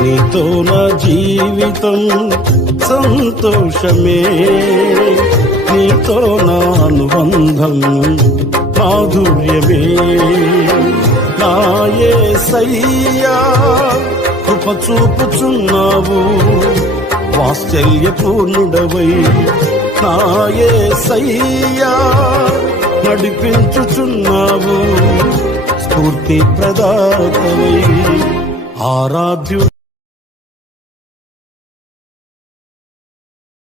నీతో నా జీవితం సంతోషమే, నీతో నా అనుబంధం మాధుర్యమే. నా యేసయ్యా కృప చూపుచున్నావు, వాత్సల్యపూర్ణుడవై. నా యేసయ్యా నడిపించుచున్నావు, స్ఫూర్తి ప్రదాతవై. ఆరాధ్యుడా